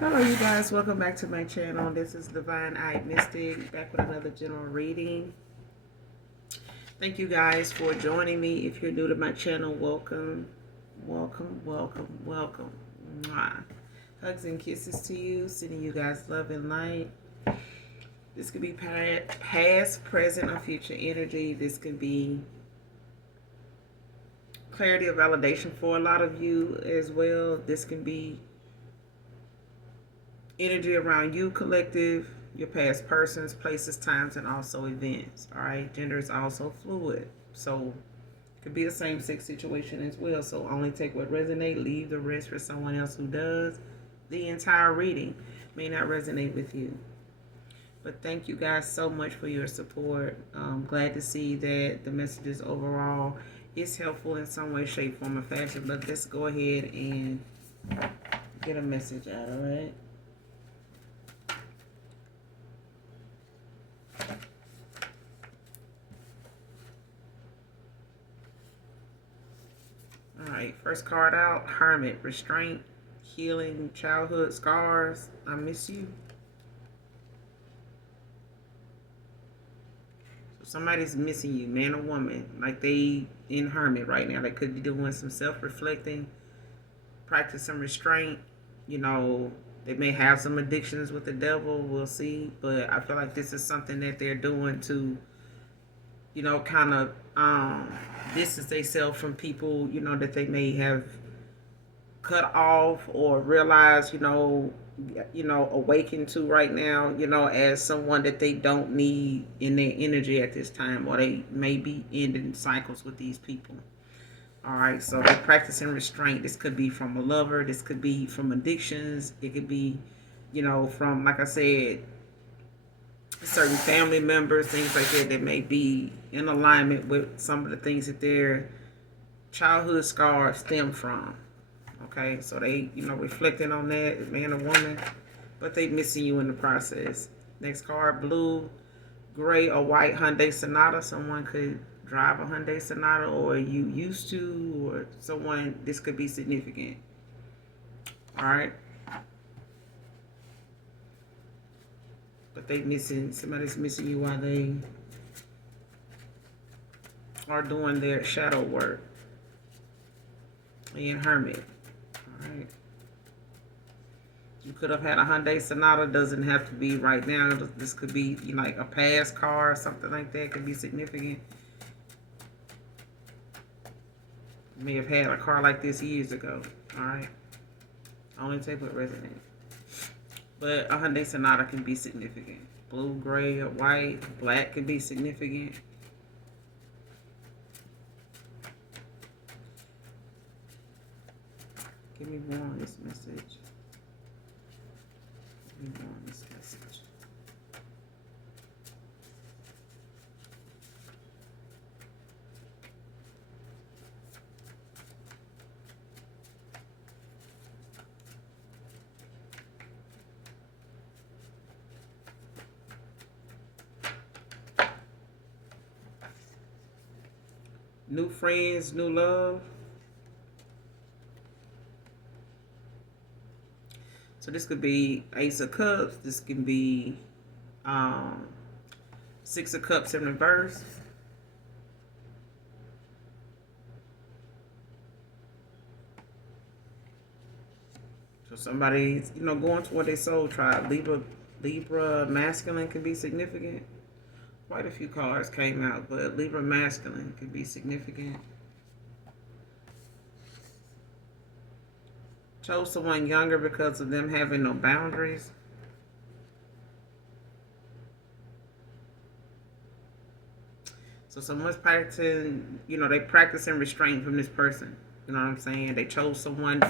Hello, you guys. Welcome back to my channel. This is Divine Eye Mystic, back with another general reading. Thank you guys for joining me. If you're new to my channel, welcome, welcome, welcome, welcome. Mwah. Hugs and kisses to you. Sending you guys love and light. This could be past, present, or future energy. This could be clarity or validation for a lot of you as well. This can be energy around you, collective, your past persons, places, times, and also events. All right, gender is also fluid, so it could be a same-sex situation as well. So only take what resonates, leave the rest for someone else who does. The entire reading may not resonate with you, but thank you guys so much for your support. Glad to see that the messages overall is helpful in some way, shape, form, or fashion. But let's go ahead and get a message out. All right. Alright, first card out, Hermit, restraint, healing, childhood scars, I miss you. So somebody's missing you, man or woman, like they in Hermit right now. They could be doing some self-reflecting, practice some restraint. You know, they may have some addictions with the devil, we'll see. But I feel like this is something that they're doing to, you know, kind of distance themselves from people, you know, that they may have cut off or realize, awakened to right now, as someone that they don't need in their energy at this time, or they may be ending cycles with these people. All right, so they're practicing restraint. This could be from a lover. This could be from addictions. It could be, from, like I said, certain family members, things like that, that may be in alignment with some of the things that their childhood scars stem from. Okay, so they, reflecting on that, man or woman, but they missing you in the process. Next card, blue, gray, or white Hyundai Sonata. Someone could drive a Hyundai Sonata, or you used to, or someone, this could be significant. All right. But they missing, somebody's missing you while they are doing their shadow work. And Hermit. Alright. You could have had a Hyundai Sonata. Doesn't have to be right now. This could be, like a past car or something like that. Could be significant. You may have had a car like this years ago. Alright. Only take what resonates. But a Hyundai Sonata can be significant. Blue, gray, or white. Black can be significant. Give me more on this message. Give me more on this message. New friends, new love. So this could be Ace of Cups. This can be Six of Cups in reverse. So somebody's, going toward their soul tribe. Libra masculine can be significant. Quite a few cards came out, but Libra masculine can be significant. Chose someone younger because of them having no boundaries. So someone's practicing, they practicing restraint from this person. You know what I'm saying? They chose someone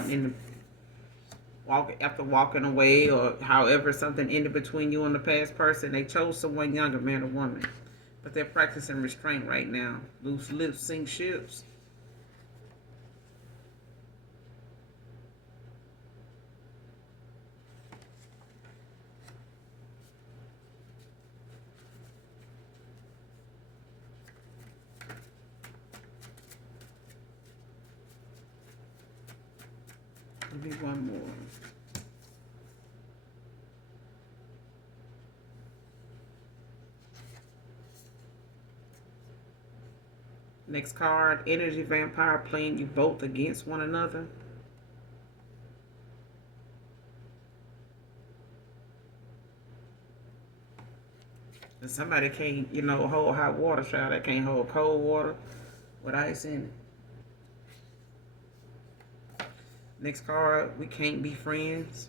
after walking away, or however something ended between you and the past person. They chose someone younger, man or woman. But they're practicing restraint right now. Loose lips sink ships. Maybe one more. Next card, energy vampire playing you both against one another. And somebody can't, hold hot water, child. That can't hold cold water with ice in it. Next card, we can't be friends.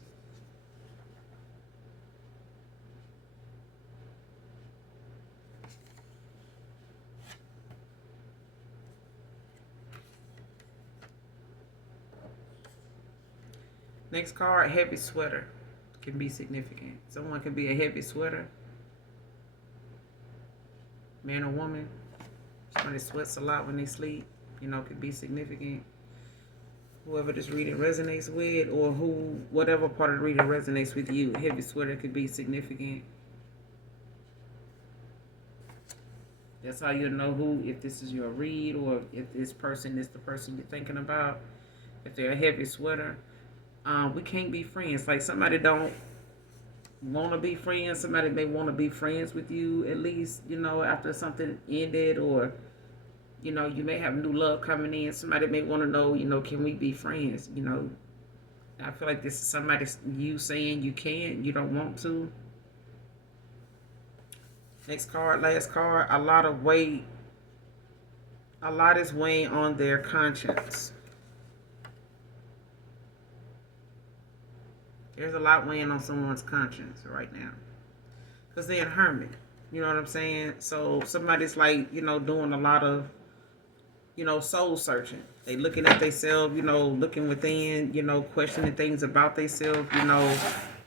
Next card, heavy sweater can be significant. Someone can be a heavy sweater, man or woman. Somebody sweats a lot when they sleep, could be significant. Whoever this reading resonates with, or whatever part of the reading resonates with you, heavy sweater could be significant. That's how you know if this is your read, or if this person is the person you're thinking about. If they're a heavy sweater, we can't be friends. Like somebody don't want to be friends. Somebody may want to be friends with you at least, after something ended, or you may have new love coming in. Somebody may want to know, can we be friends? I feel like this is somebody you saying you can, you don't want to. Next card, last card. A lot is weighing on their conscience. There's a lot weighing on someone's conscience right now. Because they're a hermit. You know what I'm saying? So somebody's like, doing a lot of, soul searching. They looking at themselves, looking within, questioning things about themselves,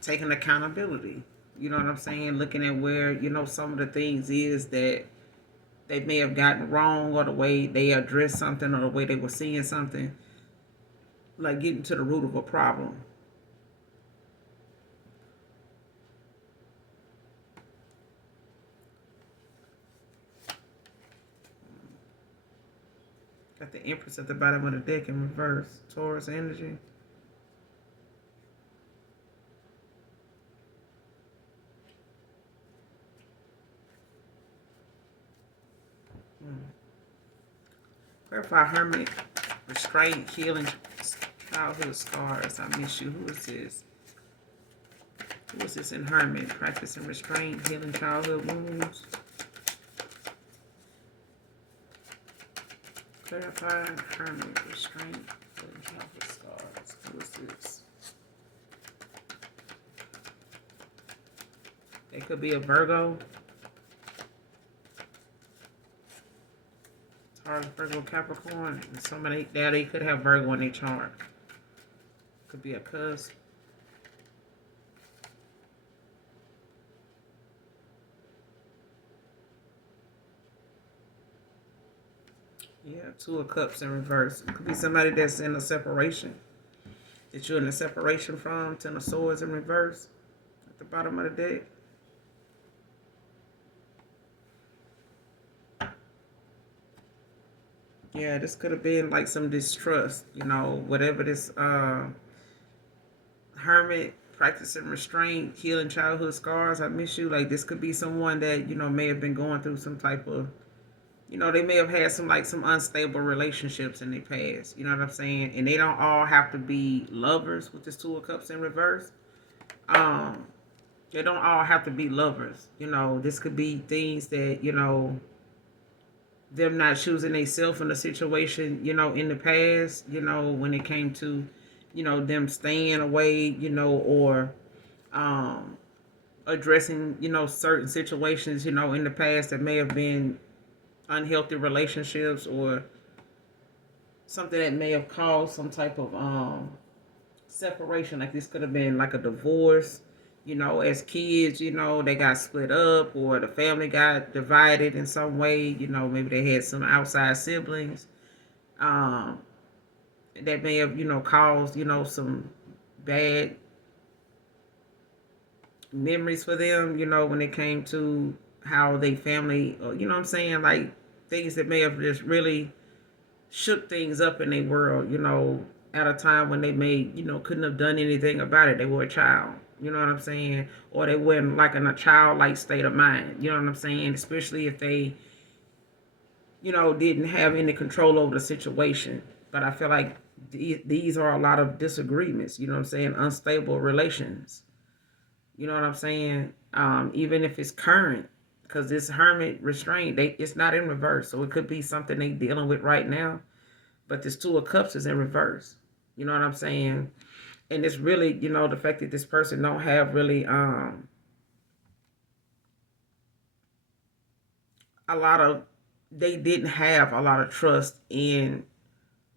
taking accountability. You know what I'm saying? Looking at where, some of the things is that they may have gotten wrong, or the way they addressed something, or the way they were seeing something. Like getting to the root of a problem. Got the Empress at the bottom of the deck in reverse. Taurus energy. Clarify hermit, restraint, healing, childhood scars. I miss you. Who is this? Who is this in hermit? Practicing restraint, healing childhood wounds. Clarify hermit, restraint, healing childhood scars. Who is this? It could be a Virgo. Taurus, Virgo, Capricorn. And somebody there, they could have Virgo in their chart. Could be a cusp. Yeah, Two of Cups in reverse. It could be somebody that's in a separation. That you're in a separation from. Ten of Swords in reverse. At the bottom of the deck. Yeah, this could have been like some distrust, whatever this hermit, practicing restraint, healing childhood scars. I miss you. Like this could be someone that, may have been going through some type of, they may have had some unstable relationships in their past. You know what I'm saying? And they don't all have to be lovers with this Two of Cups in reverse. They don't all have to be lovers. This could be things that, them not choosing themselves in a situation, in the past, when it came to, them staying away, or addressing, certain situations, in the past that may have been unhealthy relationships, or something that may have caused some type of separation. Like this could have been like a divorce. As kids, they got split up, or the family got divided in some way. Maybe they had some outside siblings um, that may have, caused, some bad memories for them, when it came to how they family, you know what I'm saying? Like things that may have just really shook things up in their world, at a time when they may, couldn't have done anything about it. They were a child, you know what I'm saying? Or they weren't like in a childlike state of mind, you know what I'm saying? Especially if they, didn't have any control over the situation. But I feel like these are a lot of disagreements, you know what I'm saying? Unstable relations. You know what I'm saying? Even if it's current, because this hermit restraint, it's not in reverse. So it could be something they dealing with right now. But this Two of Cups is in reverse. You know what I'm saying? And it's really, the fact that this person don't have really a lot of they didn't have a lot of trust in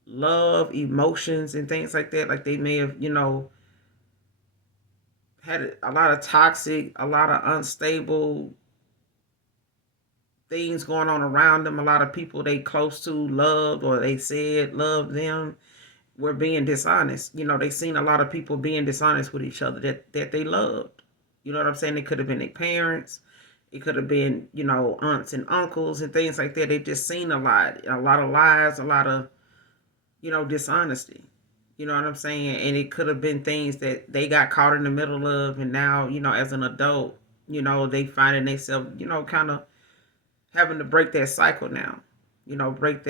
love, emotions, and things like that. Like they may have, had a lot of toxic, a lot of unstable things going on around them. A lot of people they close to loved or they said loved them were being dishonest. They seen a lot of people being dishonest with each other that they loved. You know what I'm saying? It could have been their parents. It could have been, aunts and uncles and things like that. They just seen a lot of lies, a lot of, dishonesty. You know what I'm saying? And it could have been things that they got caught in the middle of, and now, as an adult, they finding themselves, kind of having to break that cycle now. Break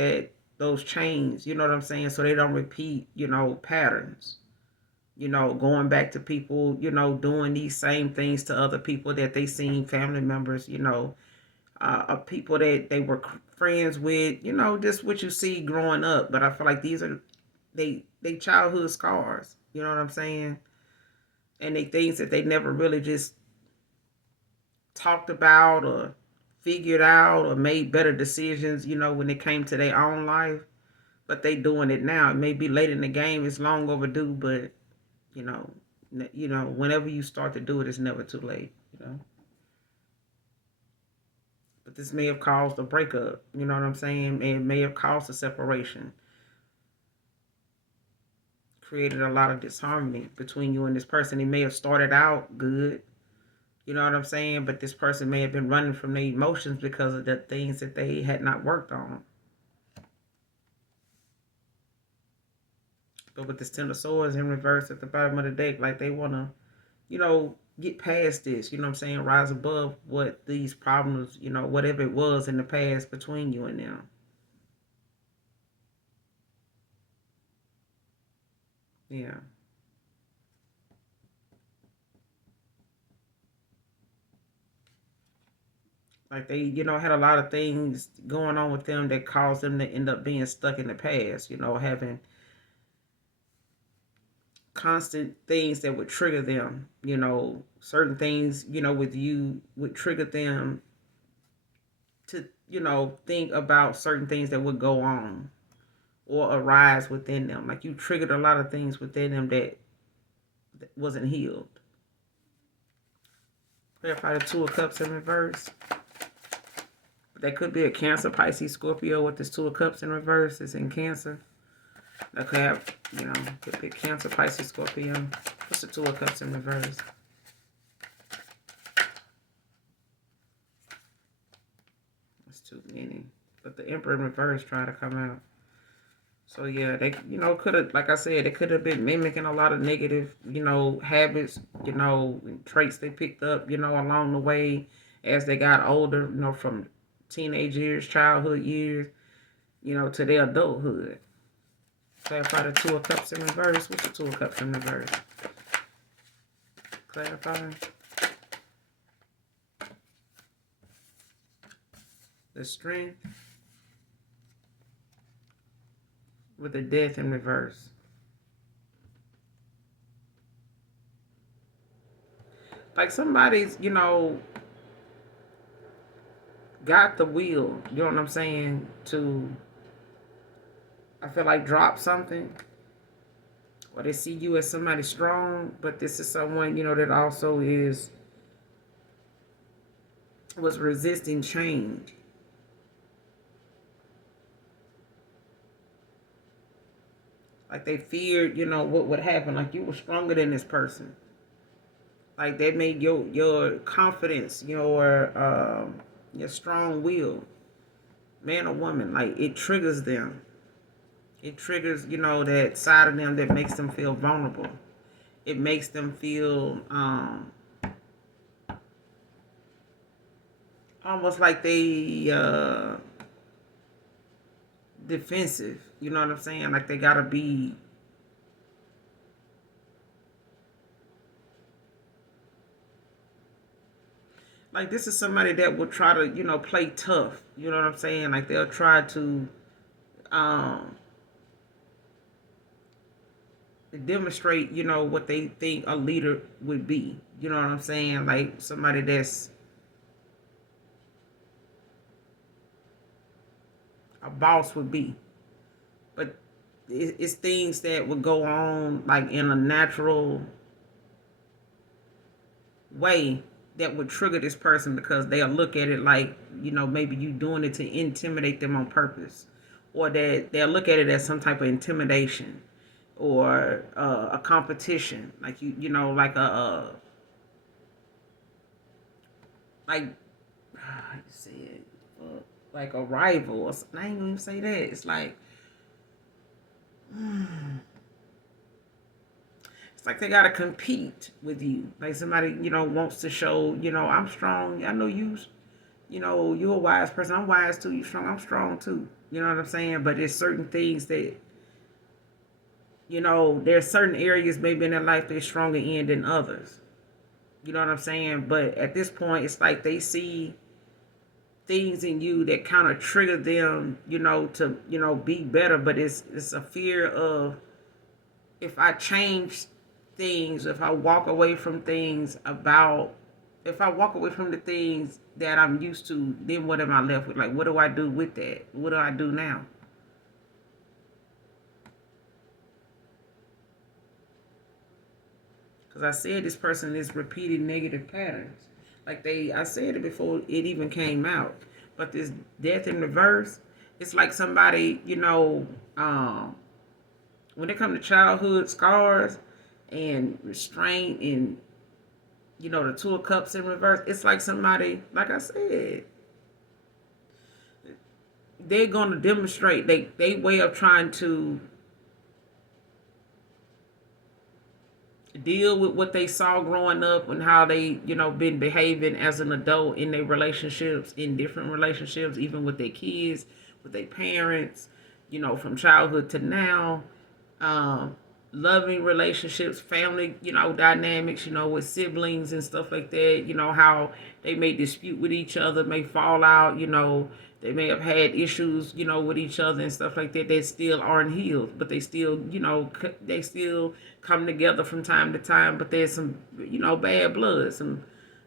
those chains. You know what I'm saying? So they don't repeat, patterns. Going back to people, doing these same things to other people that they seen family members, of people that they were friends with, just what you see growing up. But I feel like these are they childhood scars. You know what I'm saying? And they things that they never really just talked about or figured out or made better decisions. When it came to their own life. But they doing it now. It may be late in the game. It's long overdue. But you know, whenever you start to do it, it's never too late. But this may have caused a breakup. You know what I'm saying? It may have caused a separation. Created a lot of disharmony between you and this person. It may have started out good. You know what I'm saying? But this person may have been running from their emotions because of the things that they had not worked on. But with this Ten of Swords in reverse at the bottom of the deck, like they want to, get past this, you know what I'm saying? Rise above what these problems, whatever it was in the past between you and them. Yeah. Like they, had a lot of things going on with them that caused them to end up being stuck in the past, having constant things that would trigger them, certain things, with you would trigger them to, think about certain things that would go on or arise within them. Like you triggered a lot of things within them that wasn't healed. Clarify the Two of Cups in reverse. That could be a Cancer, Pisces, Scorpio with this Two of Cups in reverse. It's in Cancer. That could have, could be Cancer, Pisces, Scorpio. What's the Two of Cups in reverse? That's too many. But the Emperor in reverse trying to come out. So yeah, they, could have, like I said, they could have been mimicking a lot of negative, habits, traits they picked up, along the way as they got older, from teenage years, childhood years, to their adulthood. Clarify the Two of Cups in reverse. What's the Two of Cups in reverse? Clarify. The Strength with the Death in reverse. Like somebody's, got the will, you know what I'm saying, to, I feel like, drop something. Or they see you as somebody strong, but this is someone, that also was resisting change. Like they feared, what would happen. Like you were stronger than this person. Like that made your confidence, your strong will, man or woman, like it triggers them. It triggers, that side of them that makes them feel vulnerable. It makes them feel almost like they defensive. You know what I'm saying? Like they gotta be like, this is somebody that will try to, play tough. You know what I'm saying? Like they'll try to um demonstrate, what they think a leader would be. You know what I'm saying? Like somebody that's a boss would be. But it's things that would go on like in a natural way that would trigger this person because they'll look at it like, maybe you doing it to intimidate them on purpose, or that they'll look at it as some type of intimidation, or a competition, like like like how you say it, like a rival. Or I ain't gonna even say that. It's like it's like they gotta compete with you. Like somebody, wants to show, I'm strong. I know you're a wise person. I'm wise too. You strong. I'm strong too. You know what I'm saying? But there's certain things that, there's certain areas maybe in their life they're stronger in than others. You know what I'm saying? But at this point, it's like they see things in you that kind of trigger them, to be better. But it's a fear of, if I change things, if I walk away from things about, if I walk away from the things that I'm used to, then what am I left with? Like, what do I do with that? What do I do now? Because I said this person is repeating negative patterns. Like I said it before it even came out. But this death in reverse, it's like somebody, when it comes to childhood scars and restraint and, the two of cups in reverse, it's like somebody, like I said, they're going to demonstrate they way of trying to deal with what they saw growing up and how they, been behaving as an adult in their relationships, in different relationships, even with their kids, with their parents, from childhood to now. Um, Loving relationships, family, dynamics, with siblings and stuff like that, how they may dispute with each other, may fall out, they may have had issues, with each other and stuff like that. They still aren't healed, but they still, they still come together from time to time. But there's some, bad blood, some,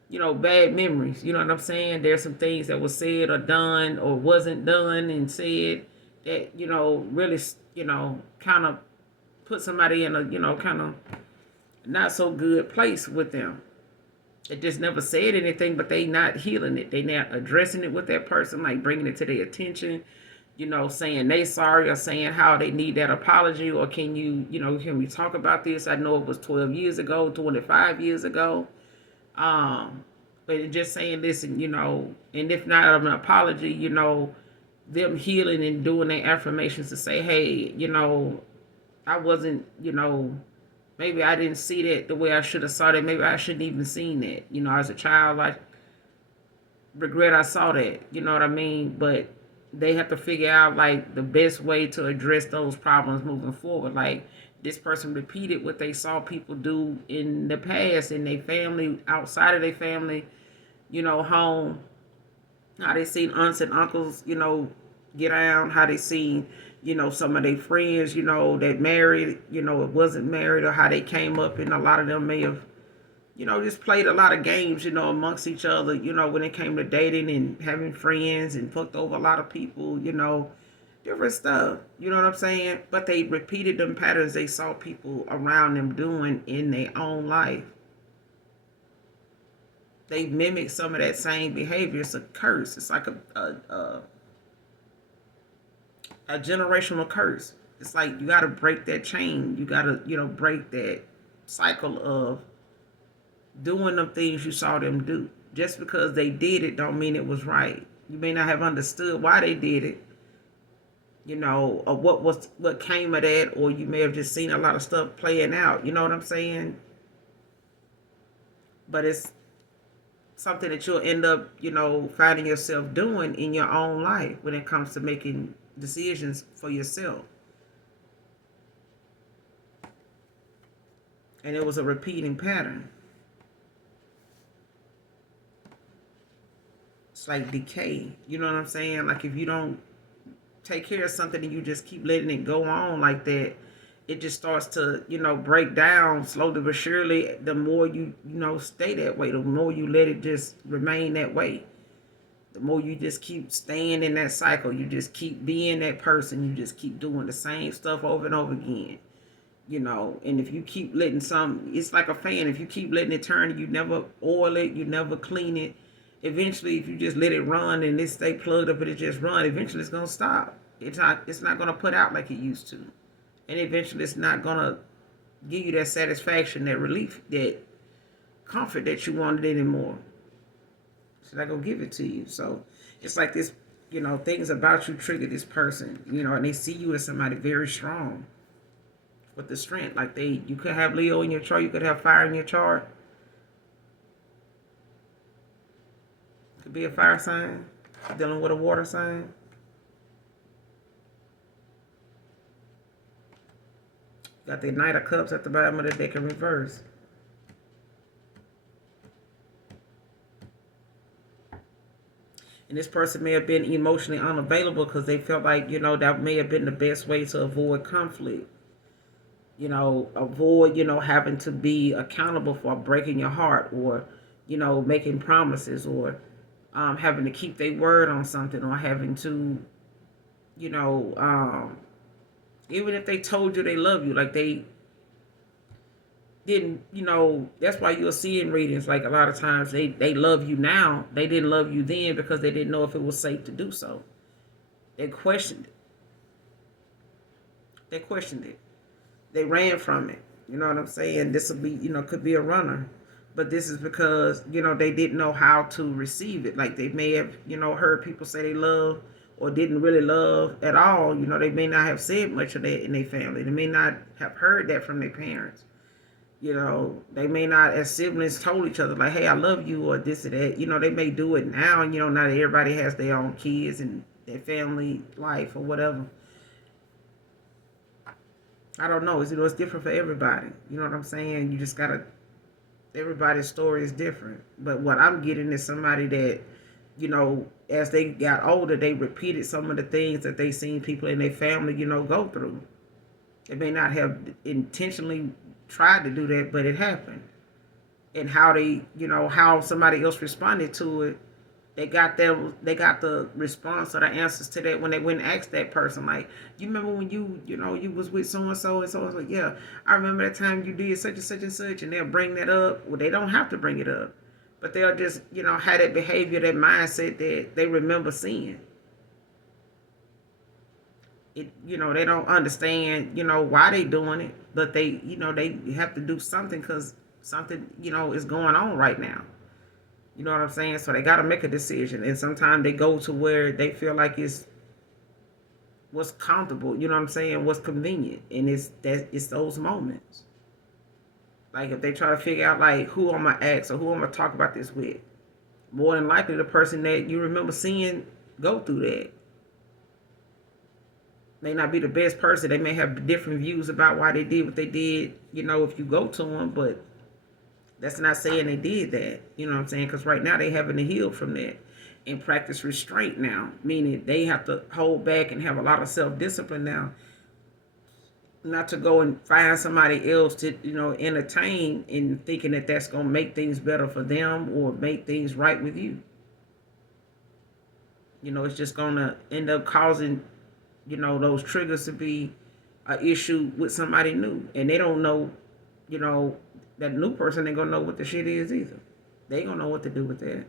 bad memories. You know what I'm saying? There's some things that was said or done or wasn't done and said that, really, kind of put somebody in a, kind of not so good place with them. They just never said anything, but they not healing it. They not addressing it with that person, like bringing it to their attention, saying they sorry or saying how they need that apology, or can you, can we talk about this? I know it was 12 years ago, 25 years ago. But just saying, listen, and if not an apology, them healing and doing their affirmations to say, hey, I wasn't, maybe I didn't see that the way I should have saw that. Maybe I shouldn't even seen that. As a child, I regret I saw that. You know what I mean? But they have to figure out like the best way to address those problems moving forward. Like this person repeated what they saw people do in the past in their family, outside of their family, home. How they seen aunts and uncles, get around, how they seen, some of their friends, that married, it wasn't married, or how they came up, and a lot of them may have, just played a lot of games, amongst each other, when it came to dating and having friends and fucked over a lot of people, different stuff, you know what I'm saying? But they repeated them patterns they saw people around them doing in their own life. They mimic some of that same behavior. It's a curse. It's like a generational curse. It's like you got to break that chain. You got to, break that cycle of doing the things you saw them do. Just because they did it don't mean it was right. You may not have understood why they did it, or what came of that, or you may have just seen a lot of stuff playing out. You know what I'm saying? But it's something that you'll end up, finding yourself doing in your own life when it comes to making decisions for yourself. And it was a repeating pattern. It's like decay. You know what I'm saying? Like if you don't take care of something and you just keep letting it go on like that, it just starts to, break down slowly but surely. The more you stay that way, the more you let it just remain that way. The more you just keep staying in that cycle, you just keep being that person, you just keep doing the same stuff over and over again. And if you keep letting it's like a fan. If you keep letting it turn, you never oil it, you never clean it. Eventually, if you just let it run and it stay plugged up and it just run, eventually it's gonna stop. It's not gonna put out like it used to, and eventually it's not gonna give you that satisfaction, that relief, that comfort that you wanted anymore. It's not gonna give it to you. So it's like this, things about you trigger this person, and they see you as somebody very strong with the strength. Like you could have Leo in your chart, you could have fire in your chart. Could be a fire sign dealing with a water sign. Got the Knight of Cups at the bottom of the deck in reverse. And this person may have been emotionally unavailable because they felt like, that may have been the best way to avoid conflict. Avoid, having to be accountable for breaking your heart, or, making promises, or having to keep their word on something, or having to, even if they told you they love you, like they didn't, that's why you'll see in readings, like a lot of times they love you now. They didn't love you then because they didn't know if it was safe to do so. They questioned it. They ran from it. You know what I'm saying? This will be, could be a runner. But this is because, they didn't know how to receive it. Like they may have, heard people say they love or didn't really love at all. They may not have said much of that in their family. They may not have heard that from their parents. They may not, as siblings, told each other, like, hey, I love you, or this or that. They may do it now, and, not everybody has their own kids and their family life or whatever. I don't know. It's different for everybody. You know what I'm saying? You just gotta. Everybody's story is different. But what I'm getting is somebody that, as they got older, they repeated some of the things that they seen people in their family, go through. They may not have intentionally tried to do that, but it happened. And how they, how somebody else responded to it, they got the response or the answers to that when they went and asked that person, like, you remember when you was with so and so, and so I was like, yeah, I remember that time you did such and such and such, and they'll bring that up. Well, they don't have to bring it up, but they'll just, have that behavior, that mindset that they remember seeing. It, they don't understand, why they doing it, but they, they have to do something because something, is going on right now. You know what I'm saying? So they got to make a decision. And sometimes they go to where they feel like it's what's comfortable, you know what I'm saying, what's convenient. And it's those moments. Like if they try to figure out like who I'm going to ask or who I'm going to talk about this with, more than likely the person that you remember seeing go through that may not be the best person. They may have different views about why they did what they did, if you go to them, but that's not saying they did that. You know what I'm saying? Because right now they having to heal from that and practice restraint now, meaning they have to hold back and have a lot of self-discipline now, not to go and find somebody else to, entertain and thinking that that's going to make things better for them or make things right with you. It's just going to end up causing, those triggers to be an issue with somebody new. And they don't know, that new person ain't gonna know what the shit is either. They ain't gonna know what to do with that.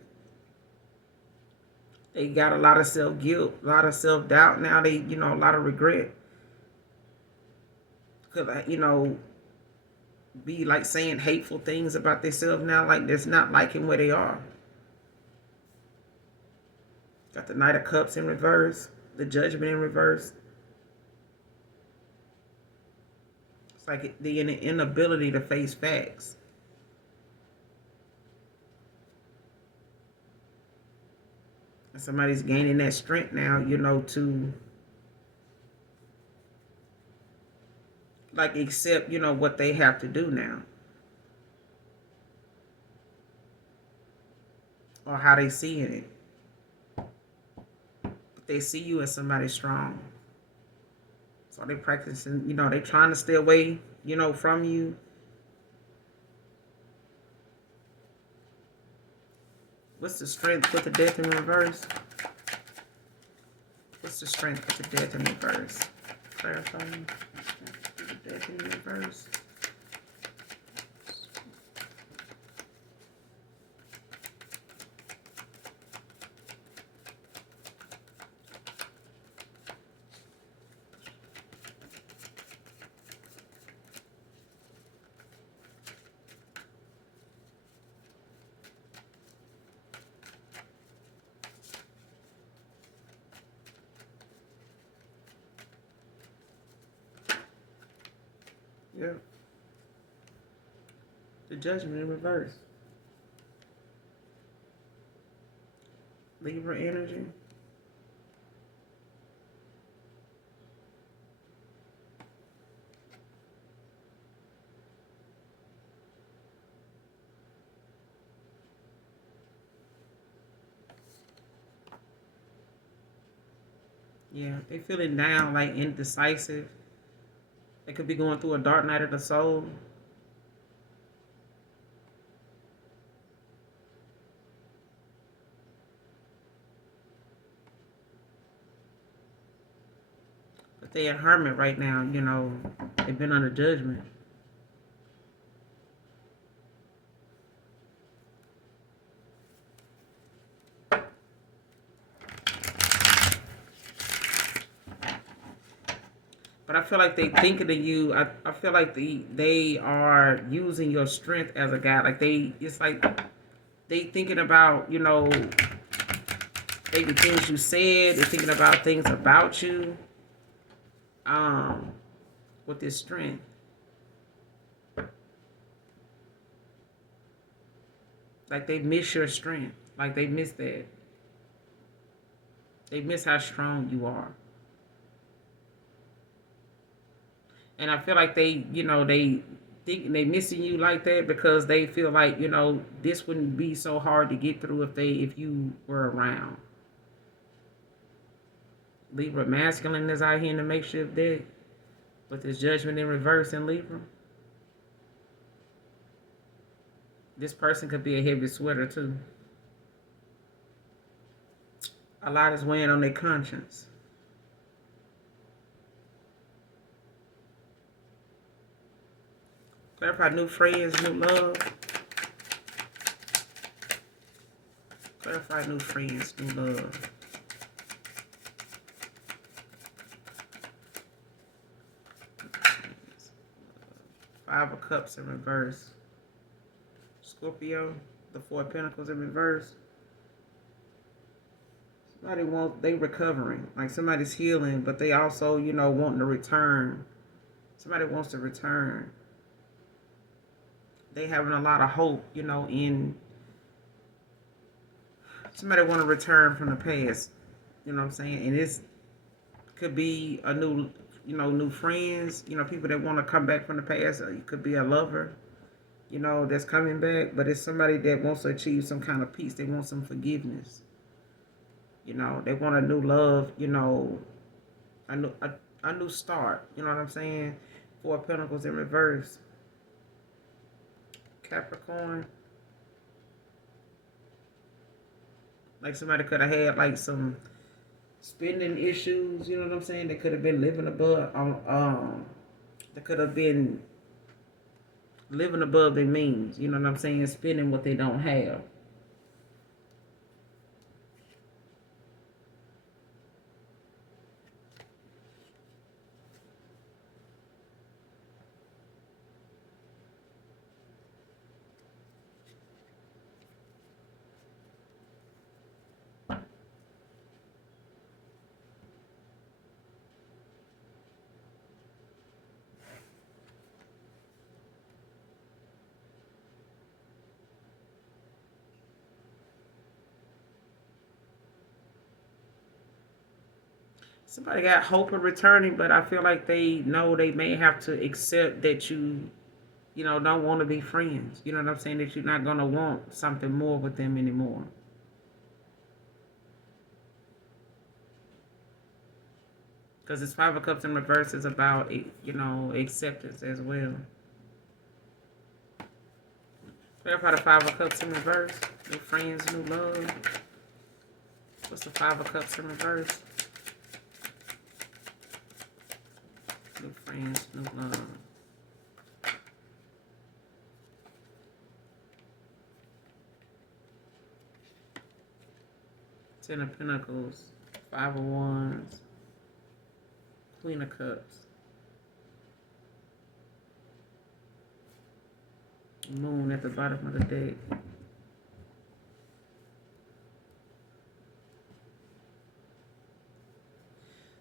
They got a lot of self-guilt, a lot of self-doubt now. They, a lot of regret. Could, be like saying hateful things about themselves now, like that's not liking where they are. Got the Knight of Cups in reverse, the Judgment in reverse. It's like the inability to face facts. And somebody's gaining that strength now, to like accept, what they have to do now, or how they see it. But they see you as somebody strong. So they practicing, they trying to stay away, from you. What's the strength with the death in reverse? What's the strength with the death in reverse? Clarify. The death in reverse. Yeah. The judgment in reverse. Libra energy. Yeah, they feeling down, like indecisive. They could be going through a dark night of the soul. But they a hermit right now, they've been under judgment. But I feel like they thinking of you. I feel like they are using your strength as a guide. Like it's like they thinking about, maybe things you said. They're thinking about things about you. Um, with this strength. Like they miss your strength. Like they miss that. They miss how strong you are. And I feel like they think they missing you like that because they feel like, this wouldn't be so hard to get through if you were around. Libra masculine is out here in the makeshift deck with his judgment in reverse in Libra. This person could be a heavy sweater too. A lot is weighing on their conscience. Clarify new friends, new love. Clarify new friends, new love. Five of Cups in reverse. Scorpio, the Four of Pentacles in reverse. They recovering. Like somebody's healing, but they also, wanting to return. Somebody wants to return. They having a lot of hope, in somebody want to return from the past. You know what I'm saying? And this could be a new, new friends, people that want to come back from the past. It could be a lover, that's coming back, but it's somebody that wants to achieve some kind of peace. They want some forgiveness. They want a new love, a new start. You know what I'm saying? Four of Pentacles in reverse. Capricorn. Like somebody could have had like some spending issues. You know what I'm saying? They could have been living above. They could have been living above their means. You know what I'm saying? Spending what they don't have. Somebody got hope of returning, but I feel like they know they may have to accept that you don't want to be friends. You know what I'm saying? That you're not going to want something more with them anymore. Because this Five of Cups in reverse is about, acceptance as well. Clarify the Five of Cups in reverse. New friends, new love. What's the Five of Cups in reverse? New friends, new love. Ten of Pentacles, Five of Wands, Queen of Cups, Moon at the bottom of the deck.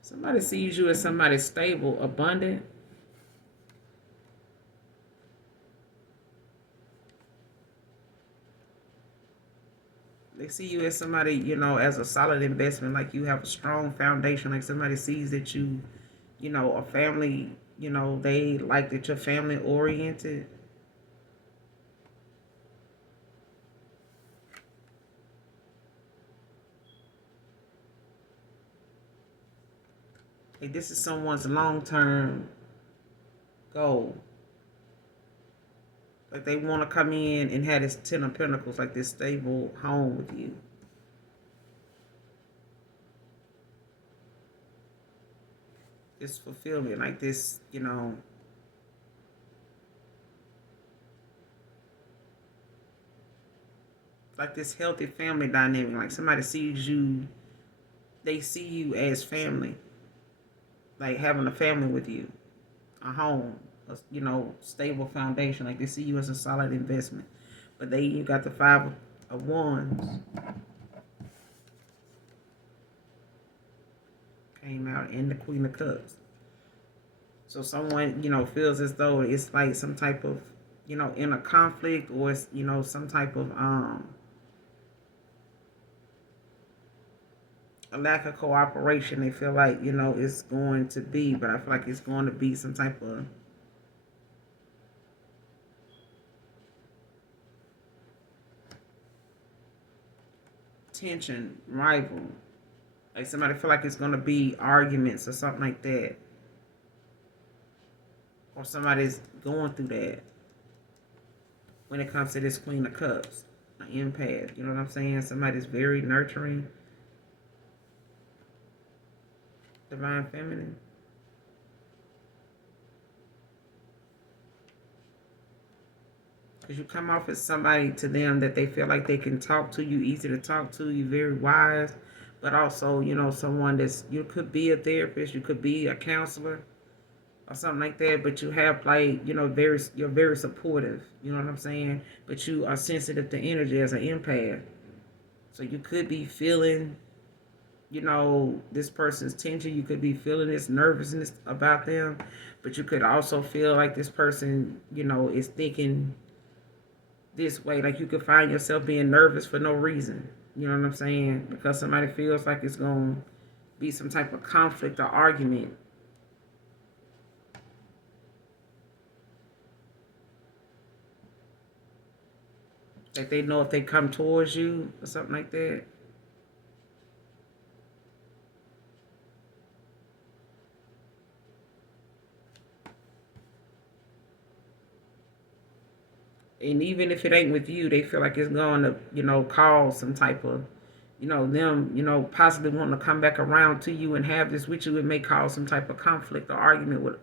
Somebody sees you as somebody stable, abundant. They see you as somebody, as a solid investment, like you have a strong foundation, like somebody sees that you, a family, they like that you're family oriented. Like this is someone's long-term goal. Like they want to come in and have this Ten of Pentacles, like this stable home with you. This fulfillment, like this, like this healthy family dynamic. Like somebody sees you, they see you as family. Like having a family with you, a home, a, stable foundation. Like they see you as a solid investment. But you got the Five of Wands. Came out in the Queen of Cups. So someone, feels as though it's like some type of, inner conflict, or it's, some type of a lack of cooperation. They feel like, it's going to be, but I feel like it's going to be some type of tension, rival. Like somebody feel like it's going to be arguments or something like that. Or somebody's going through that when it comes to this Queen of Cups. An empath, you know what I'm saying? Somebody's very nurturing. Divine Feminine. Because you come off as somebody to them that they feel like they can talk to you, easy to talk to, you very wise, but also, someone that's, you could be a therapist, you could be a counselor or something like that, but you have like, you're very supportive, you know what I'm saying? But you are sensitive to energy as an empath. So you could be feeling, this person's tension. You could be feeling this nervousness about them, but you could also feel like this person, is thinking this way. Like you could find yourself being nervous for no reason. You know what I'm saying? Because somebody feels like it's going to be some type of conflict or argument. Like they know if they come towards you or something like that. And even if it ain't with you, they feel like it's going to, cause some type of, them, possibly wanting to come back around to you and have this with you. It may cause some type of conflict or argument with,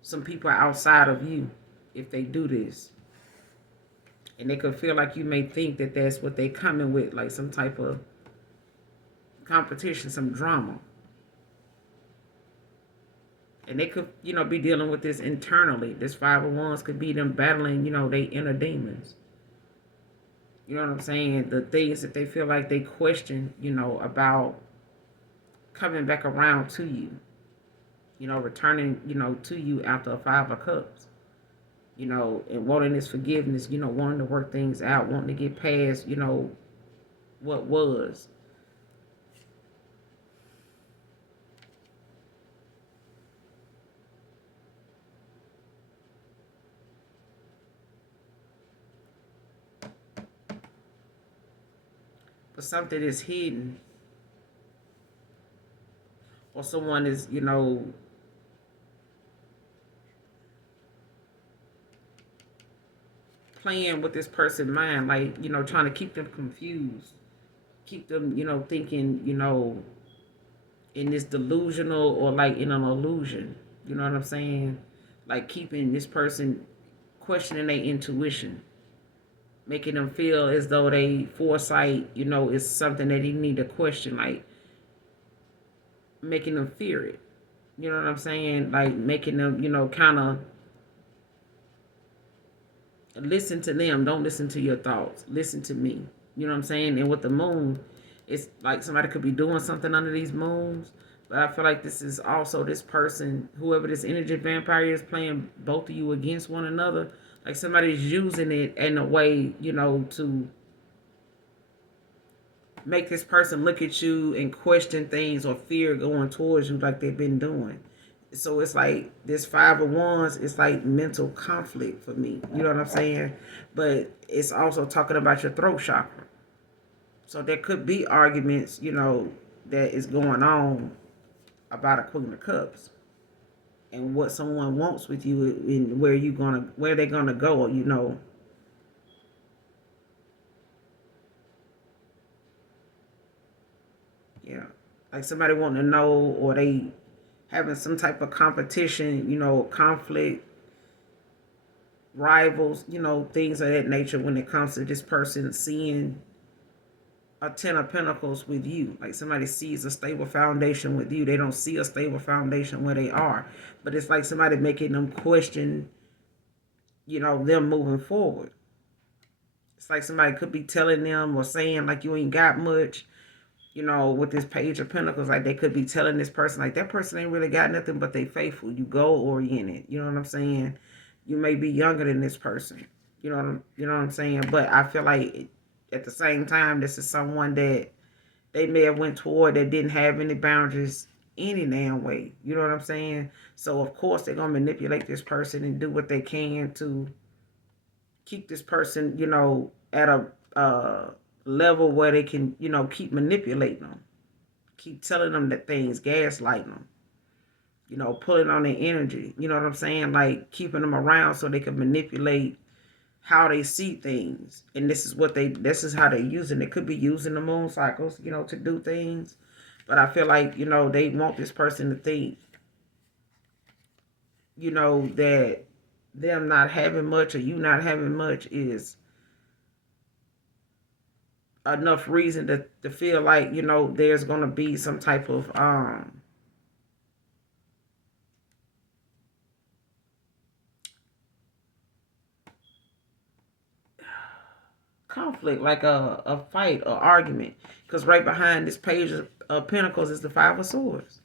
some people outside of you if they do this. And they could feel like you may think that that's what they coming with, like some type of competition, some drama. And they could, be dealing with this internally. This Five of Wands could be them battling, they inner demons. You know what I'm saying? The things that they feel like they question, about coming back around to you. Returning, to you after a Five of Cups. And wanting this forgiveness, wanting to work things out, wanting to get past, what was. but something is hidden, or someone is, playing with this person's mind, like, trying to keep them confused, keep them, thinking, in this delusional or like in an illusion. You know what I'm saying? Like keeping this person questioning their intuition, making them feel as though they foresight, is something that they need to question, like making them fear it. You know what I'm saying? Like making them, kind of listen to them. Don't listen to your thoughts. Listen to me. You know what I'm saying? And with the moon, it's like somebody could be doing something under these moons. But I feel like this is also this person, whoever this energy vampire is, playing both of you against one another. Like somebody's using it in a way, to make this person look at you and question things or fear going towards you like they've been doing. So it's like this five of wands, it's like mental conflict for me. You know what I'm saying? But it's also talking about your throat chakra. So there could be arguments, that is going on about a Queen of Cups and what someone wants with you and where they're gonna go. Yeah. Like somebody wanting to know, or they having some type of competition, conflict, rivals, things of that nature when it comes to this person seeing a ten of pentacles with you. Like somebody sees a stable foundation with you. They don't see a stable foundation where they are. But it's like somebody making them question, them moving forward. It's like somebody could be telling them or saying like you ain't got much, with this page of pentacles. Like they could be telling this person like that person ain't really got nothing, but they faithful. You goal oriented. You know what I'm saying? You may be younger than this person. You know what I'm saying? But I feel like at the same time, this is someone that they may have went toward that didn't have any boundaries any damn way. You know what I'm saying? So of course they're gonna manipulate this person and do what they can to keep this person, at a level where they can, keep manipulating them, keep telling them that things, gaslighting them, pulling on their energy. You know what I'm saying? Like keeping them around so they can manipulate how they see things. And this is how they're using it. Could be using the moon cycles, to do things. But I feel like, they want this person to think, that them not having much or you not having much is enough reason to feel like, there's going to be some type of conflict, like a fight or argument. Because right behind this page of pentacles is the five of swords.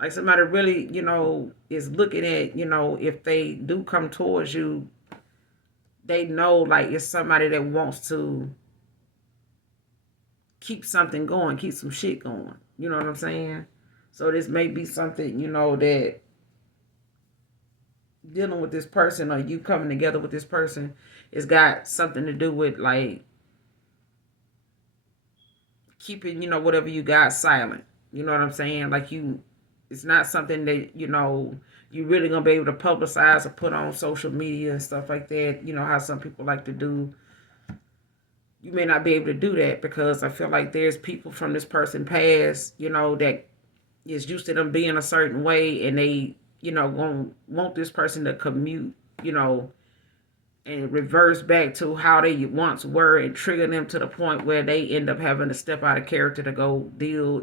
Like somebody really, is looking at, if they do come towards you, they know like it's somebody that wants to keep something going, keep some shit going. You know what I'm saying? So this may be something, that dealing with this person or you coming together with this person, it's got something to do with like keeping, whatever you got silent. You know what I'm saying? Like it's not something that, you really gonna be able to publicize or put on social media and stuff like that. You know how some people like to do. You may not be able to do that because I feel like there's people from this person past, that is used to them being a certain way, and they, gonna want this person to commute, and reverse back to how they once were and trigger them to the point where they end up having to step out of character to go deal,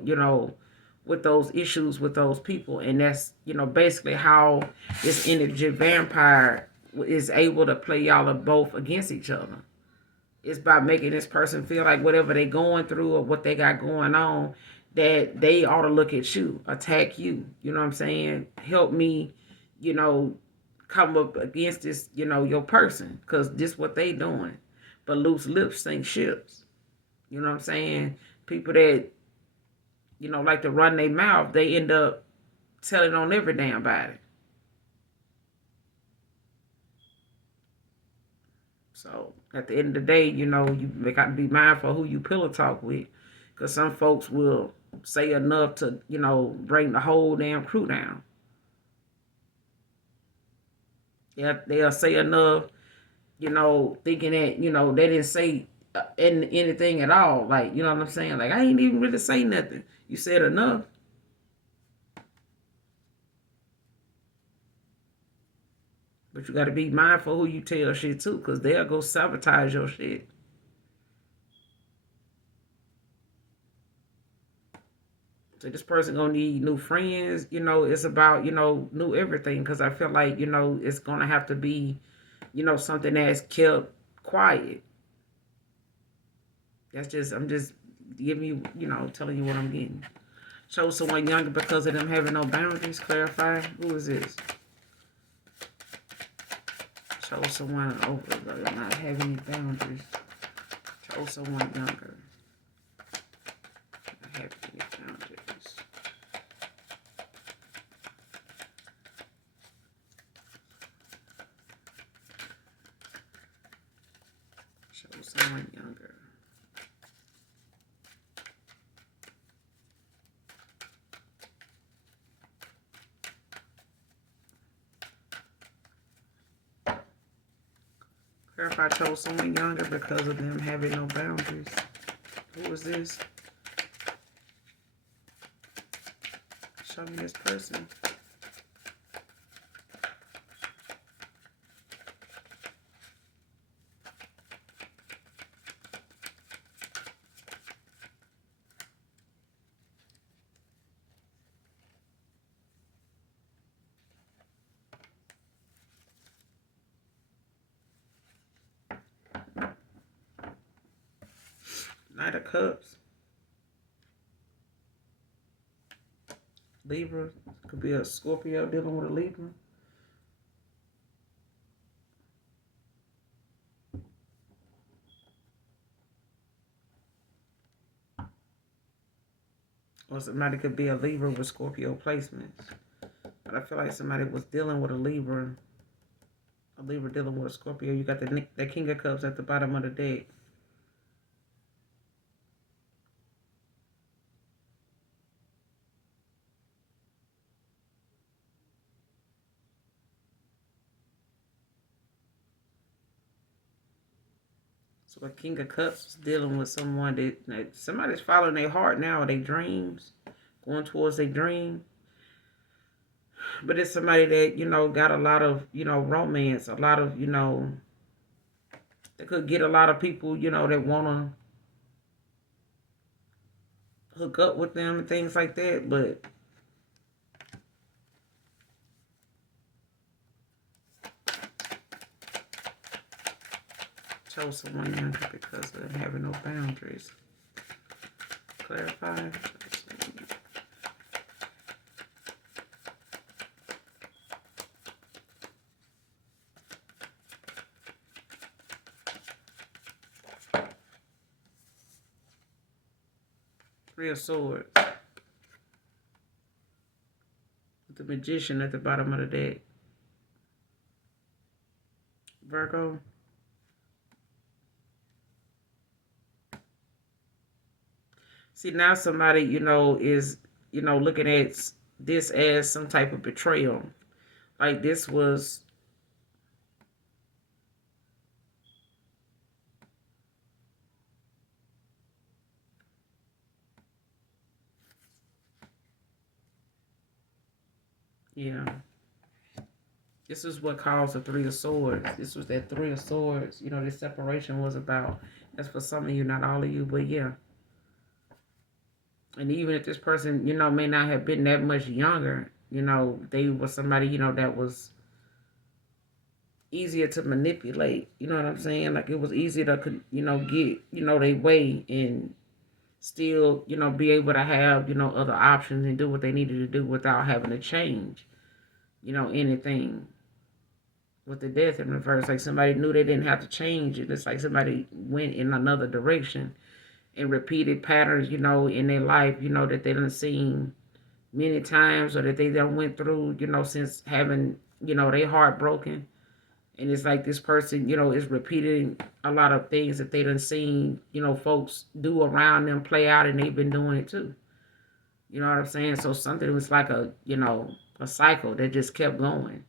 with those issues with those people. And that's, basically how this energy vampire is able to play y'all both against each other. It's by making this person feel like whatever they going through or what they got going on, that they ought to look at you, attack you. You know what I'm saying? Help me, you know, come up against this, your person, because this what they doing. But loose lips sink ships. You know what I'm saying? People that, like to run their mouth, they end up telling on every damn body. So at the end of the day, you got to be mindful of who you pillow talk with, because some folks will say enough to, bring the whole damn crew down. They'll say enough, thinking that, they didn't say anything at all. Like, you know what I'm saying? Like, I ain't even really say nothing. You said enough. But you got to be mindful who you tell shit to, because they'll go sabotage your shit. So this person gonna need new friends. It's about, new everything. Because I feel like, it's gonna have to be, something that's kept quiet. I'm just giving you, telling you what I'm getting. Chose someone younger because of them having no boundaries. Clarify. Who is this? Chose someone over not having any boundaries. Chose someone younger. Not having any boundaries. Chose someone younger. Clarify, chose someone younger because of them having no boundaries. Who is this? Show me this person. Knight of Cups. Libra. Could be a Scorpio dealing with a Libra. Or somebody could be a Libra with Scorpio placements. But I feel like somebody was dealing with a Libra. A Libra dealing with a Scorpio. You got the King of Cups at the bottom of the deck. So a King of Cups is dealing with someone that somebody's following their heart now, or their dreams, going towards their dream. But it's somebody that, got a lot of, romance, a lot of, they could get a lot of people, that want to hook up with them and things like that. But chose someone younger because of having no boundaries. Clarify. Three of Swords. With the Magician at the bottom of the deck. Virgo. See, now somebody, is, looking at this as some type of betrayal. Like this was, yeah. This is what caused the Three of Swords. This was that Three of Swords. This separation was about. That's for some of you, not all of you, but yeah. And even if this person, may not have been that much younger, they were somebody, that was easier to manipulate. You know what I'm saying? Like it was easier to, get, their way and still, be able to have, other options and do what they needed to do without having to change, anything. With the Death in reverse, like somebody knew they didn't have to change it. It's like somebody went in another direction and repeated patterns, in their life, that they done seen many times, or that they done went through, since having, their heart broken. And it's like this person, is repeating a lot of things that they done seen, folks do around them play out, and they've been doing it too. You know what I'm saying? So something was like a cycle that just kept going.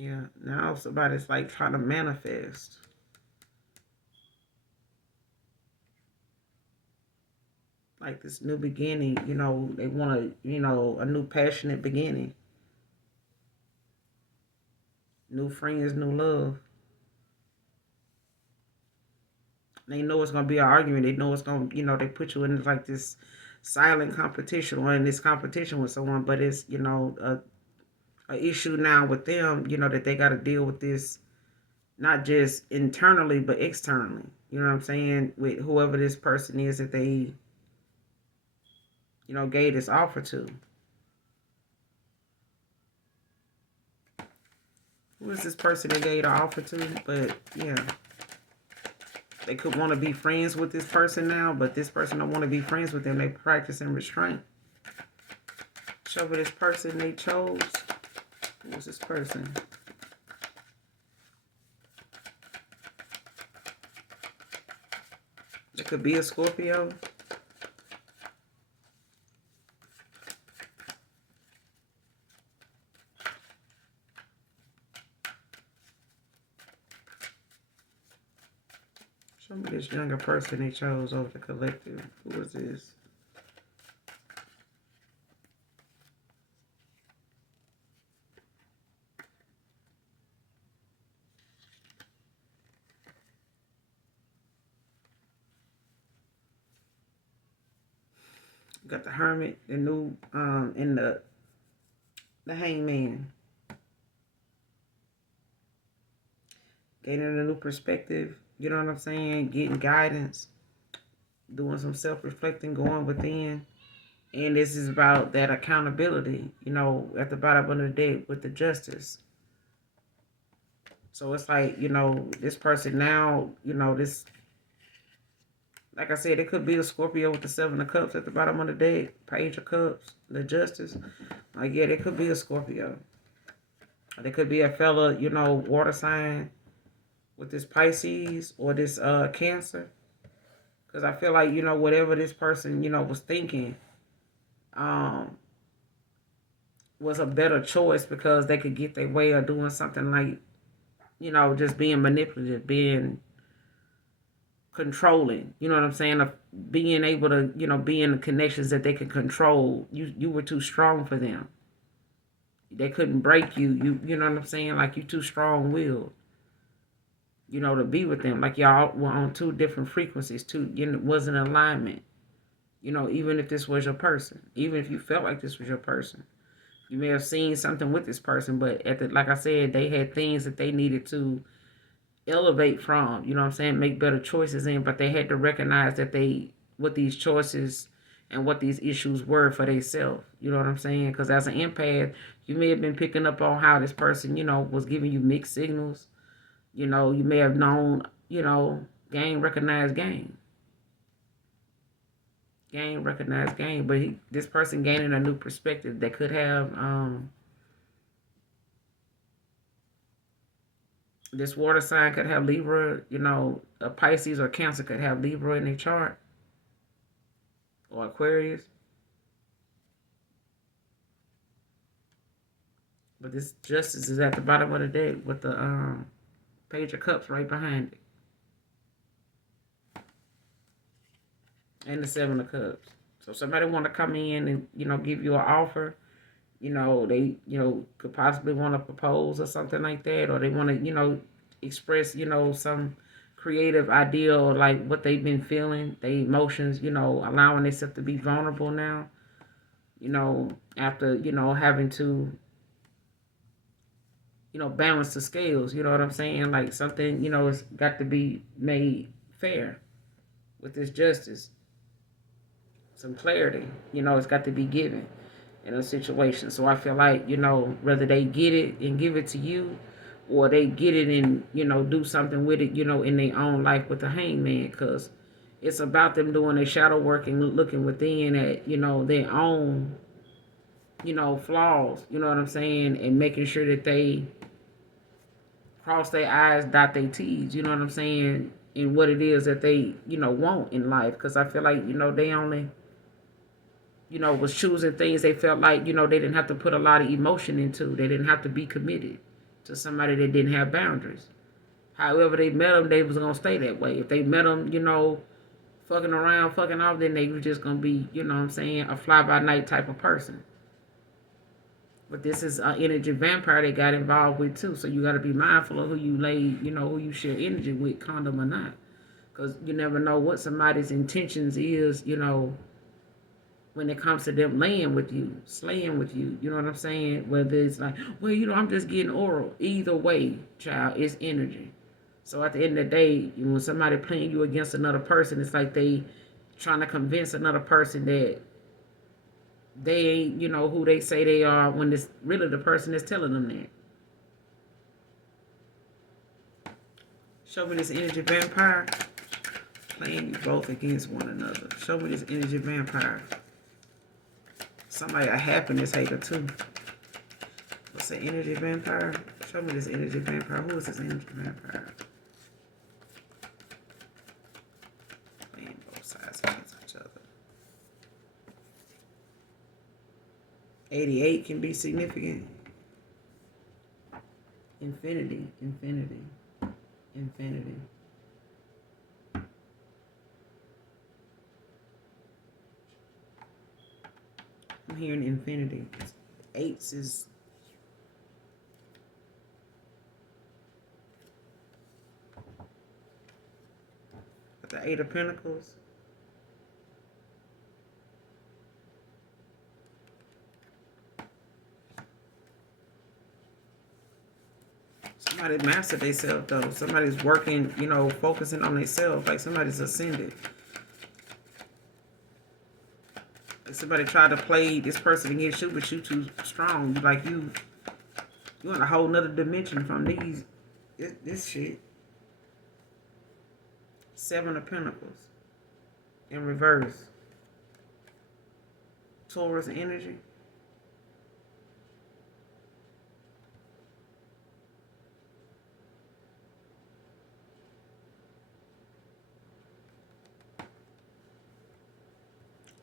Yeah. Now somebody's like trying to manifest like this new beginning. They want a new passionate beginning, new friends, new love. They know it's gonna be an argument. They know it's gonna, they put you in like this silent competition or in this competition with someone, but it's, a issue now with them, that they got to deal with this, not just internally, but externally. You know what I'm saying? With whoever this person is that they, gave this offer to. Who is this person they gave the offer to? But yeah, they could want to be friends with this person now, but this person don't want to be friends with them. They practicing restraint. Show me this person they chose. Who was this person? It could be a Scorpio. Show me this younger person they chose over the collective. Who is this? Got the Hermit, the new, and the Hangman. Gaining a new perspective. You know what I'm saying? Getting guidance, doing some self-reflecting, going within. And this is about that accountability, at the bottom of the day with the justice. So it's like, this person now, this, like I said, it could be a Scorpio with the Seven of Cups at the bottom of the deck, Page of Cups, the Justice. Like, yeah, it could be a Scorpio. There could be a fella, water sign with this Pisces or this Cancer. Because I feel like, whatever this person, was thinking, um, was a better choice because they could get their way of doing something like, just being manipulative, being controlling. You know what I'm saying? Of being able to, be in the connections that they can control. You were too strong for them. They couldn't break you. You know what I'm saying? Like you too strong willed, to be with them. Like y'all were on two different frequencies, too. Was in alignment. Even if this was your person, even if you felt like this was your person, you may have seen something with this person, but like I said, they had things that they needed to elevate from, you know what I'm saying, make better choices in, but they had to recognize that what these choices and what these issues were for themselves. You know what I'm saying? Because as an empath, you may have been picking up on how this person, was giving you mixed signals. You may have known, game, recognize game. Game, recognize game. But this person gaining a new perspective that could have, this water sign could have Libra, a Pisces or Cancer could have Libra in their chart, or Aquarius. But this Justice is at the bottom of the deck with the Page of Cups right behind it. And the Seven of Cups. So somebody want to come in and, give you an offer, they, could possibly want to propose or something like that, or they want to, express, some creative idea or like what they've been feeling, their emotions, allowing themselves to be vulnerable now, after, having to, balance the scales. You know what I'm saying? Like something, it's got to be made fair with this justice. Some clarity, it's got to be given in a situation. So I feel like, whether they get it and give it to you or they get it and, do something with it, in their own life with the hangman, because it's about them doing their shadow work and looking within at, their own, flaws, you know what I'm saying, and making sure that they cross their I's, dot their T's, you know what I'm saying, and what it is that they, want in life. Because I feel like, they only, was choosing things they felt like, they didn't have to put a lot of emotion into. They didn't have to be committed to somebody that didn't have boundaries. However they met them, they was going to stay that way. If they met them, fucking around, fucking off, then they were just going to be, a fly-by-night type of person. But this is an energy vampire they got involved with too. So you got to be mindful of who you who you share energy with, condom or not. Because you never know what somebody's intentions is, when it comes to them laying with you, slaying with you. You know what I'm saying? Whether it's like, well, I'm just getting oral. Either way, child, it's energy. So at the end of the day, when somebody playing you against another person, it's like they trying to convince another person that they ain't, who they say they are, when it's really the person that's telling them that. Show me this energy vampire. Playing you both against one another. Show me this energy vampire. Somebody a happiness hater too. What's an energy vampire? Show me this energy vampire. Who is this energy vampire? Playing both sides against each other. 88 can be significant. Infinity, infinity, infinity. I'm hearing infinity. Eights is the Eight of Pentacles. Somebody mastered themselves though. Somebody's working, focusing on themselves. Like somebody's ascended. Like somebody tried to play this person against you, but you too strong. You in a whole nother dimension from this shit. Seven of Pentacles in reverse. Taurus energy.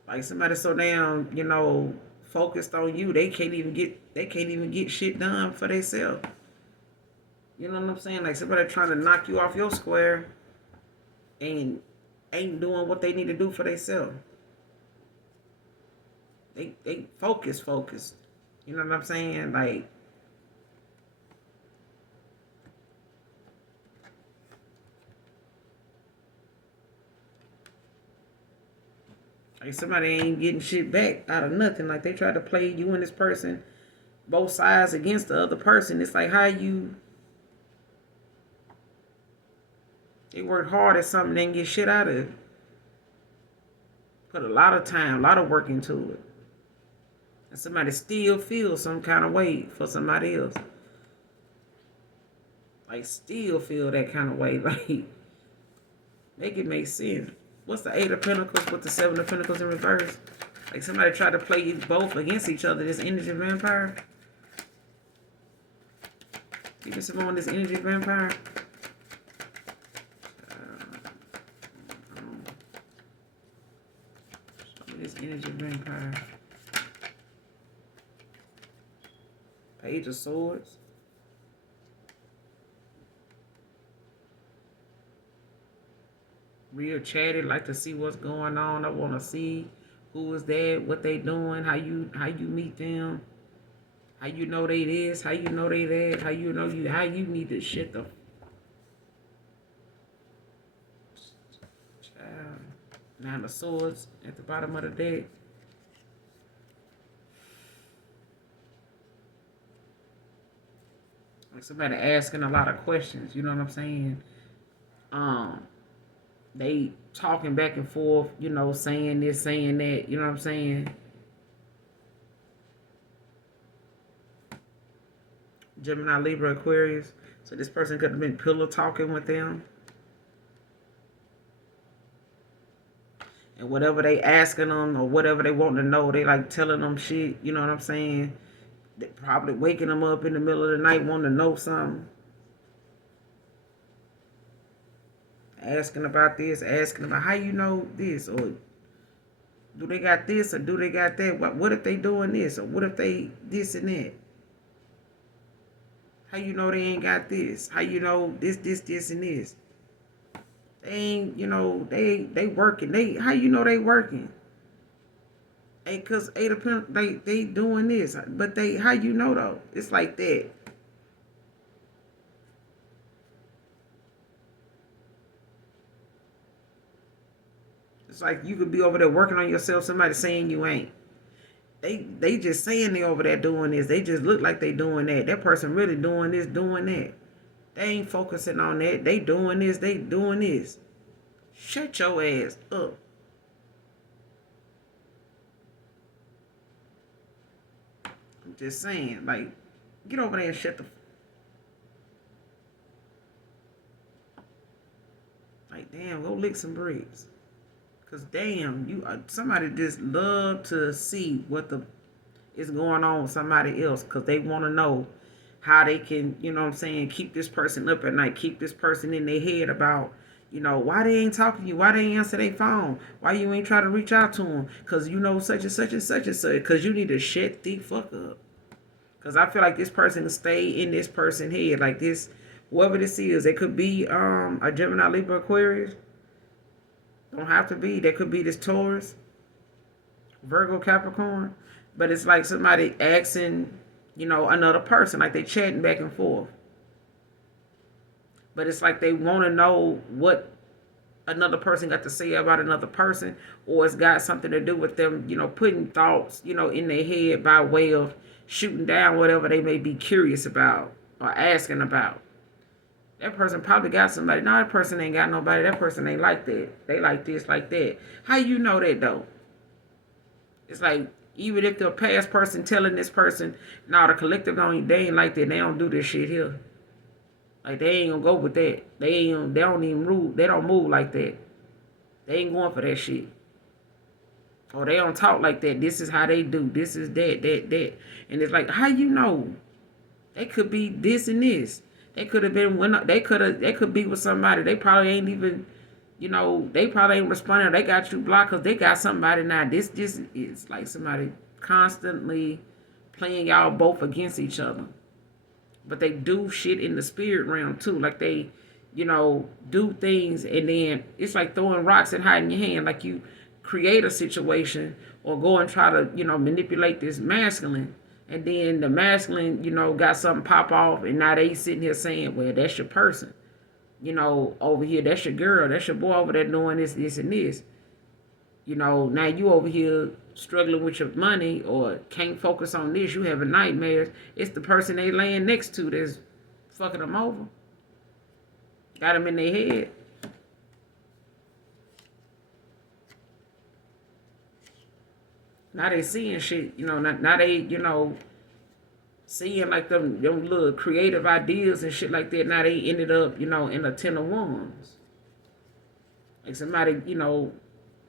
Like somebody so damn, focused on you, they can't even get shit done for themselves. You know what I'm saying? Like somebody trying to knock you off your square and ain't doing what they need to do for themselves. They focused. You know what I'm saying? Like somebody ain't getting shit back out of nothing. Like they tried to play you and this person, both sides against the other person. It's like they worked hard at something, didn't get shit out of it. Put a lot of time, a lot of work into it. And somebody still feels some kind of way for somebody else. Like still feel that kind of way. Like make it make sense. What's the Eight of Pentacles with the Seven of Pentacles in reverse? Like somebody tried to play you both against each other. This energy vampire. Give me some more on this energy vampire. Show me this energy vampire. Page of Swords. Real chatty, like to see what's going on. I want to see who is that, what they doing, how you meet them, how you know they this, how you know they that, how you need to shit the child. Nine of Swords at the bottom of the deck. Like somebody asking a lot of questions. You know what I'm saying? Um, they talking back and forth. You know, saying this, saying that. You know what I'm saying? Gemini, Libra, Aquarius. So this person could have been pillow talking with them. And whatever they asking them or whatever they want to know, they like telling them shit. You know what I'm saying? They probably waking them up in the middle of the night wanting to know something. Asking about this, asking about how you know this, or do they got this, or do they got that? What if they doing this, or what if they this and that? How you know they ain't got this? How you know this, and this? They ain't, you know, they working. How you know they working? Hey, cause they doing this, but how you know though? It's like that. It's like you could be over there working on yourself. Somebody saying you ain't. They just saying they over there doing this. They just look like they doing that. That person really doing this, doing that. They ain't focusing on that. They doing this, they doing this. Shut your ass up. I'm just saying, like, get over there and shut the. Like, damn, go lick some bricks. Cause damn, somebody just love to see what is going on with somebody else. Cause they want to know how they can, you know what I'm saying, keep this person up at night, keep this person in their head about, you know, why they ain't talking to you, why they ain't answer their phone, why you ain't try to reach out to them, because you know such and such and such and such, because you need to shut the fuck up. Because I feel like this person will stay in this person's head, like this, whoever this is. It could be a Gemini, Libra, Aquarius. Don't have to be. That could be this Taurus, Virgo, Capricorn. But it's like somebody asking, you know, another person, like they chatting back and forth. But it's like they want to know what another person got to say about another person, or it's got something to do with them, you know, putting thoughts, you know, in their head by way of shooting down whatever they may be curious about or asking about. That person probably got somebody. No, that person ain't got nobody. That person ain't like that. They like this, like that. How you know that though? It's like even if the past person telling this person, no, the collective don't, they ain't like that. They don't do this shit here. Like they ain't gonna go with that. They don't even move. They don't move like that. They ain't going for that shit. Or they don't talk like that. This is how they do. This is that. And it's like, how you know? They could be this and this. They could have been they could be with somebody. They probably ain't even, you know, they probably ain't responding. They got you blocked because they got somebody now. This is like somebody constantly playing y'all both against each other. But they do shit in the spirit realm too. Like they, you know, do things and then it's like throwing rocks and hiding your hand. Like you create a situation or go and try to, you know, manipulate this masculine. And then the masculine, you know, got something pop off and now they sitting here saying, well, that's your person. You know, over here, that's your girl. That's your boy over there doing this, and this. You know, now you over here struggling with your money or can't focus on this. You having nightmares. It's the person they laying next to that's fucking them over. Got them in their head. Now they seeing shit. You know, now they, you know, seeing like them little creative ideas and shit like that. Now they ended up, you know, in a 10 of wands. Like somebody, you know,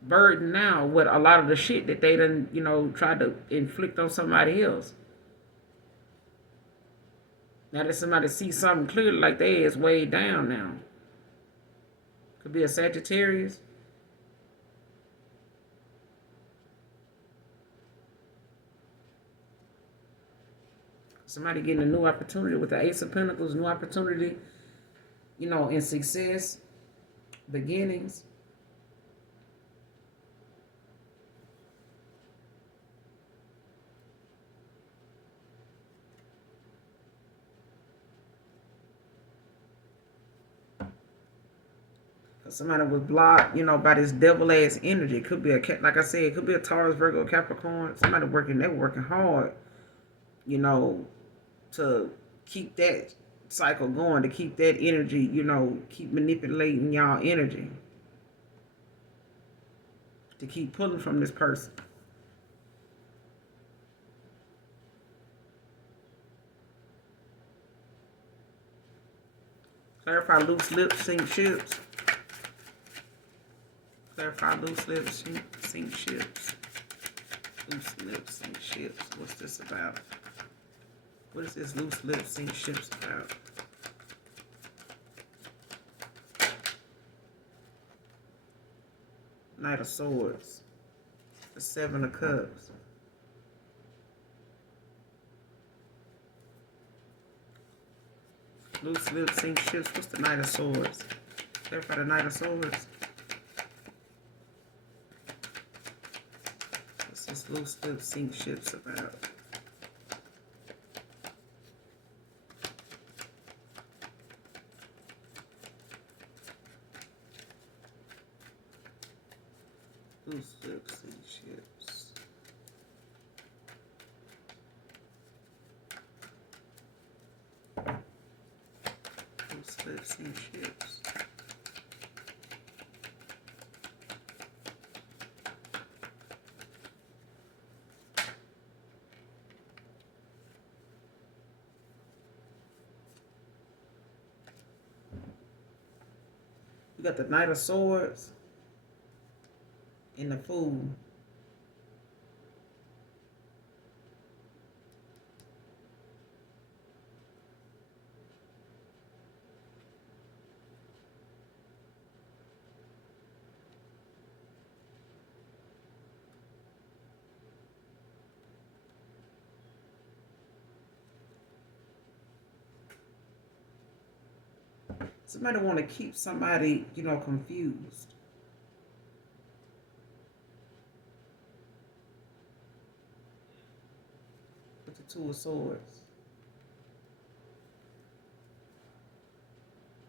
burdened now with a lot of the shit that they done, you know, tried to inflict on somebody else. Now that somebody sees something clearly like they is way down now. Could be a Sagittarius. Somebody getting a new opportunity with the Ace of Pentacles, new opportunity, you know, in success, beginnings. Somebody was blocked, you know, by this devil ass energy. It could be like I said, it could be a Taurus, Virgo, Capricorn. Somebody working, they were working hard, you know, to keep that cycle going, to keep that energy, keep manipulating y'all energy, to keep pulling from this person. Clarify loose lips, sink ships. Clarify loose lips, sink ships. Loose lips, sink ships. What's this about? What is this loose lips, sink ships about? Knight of Swords. The Seven of Cups. Loose lips, sink ships. What's the Knight of Swords? Clarify the Knight of Swords. What's this loose lips, sink ships about? Loose lips, sink ships. Loose lips, sink ships. We got the Knight of Swords and the Fool. Somebody want to keep somebody, confused. With the Two of Swords.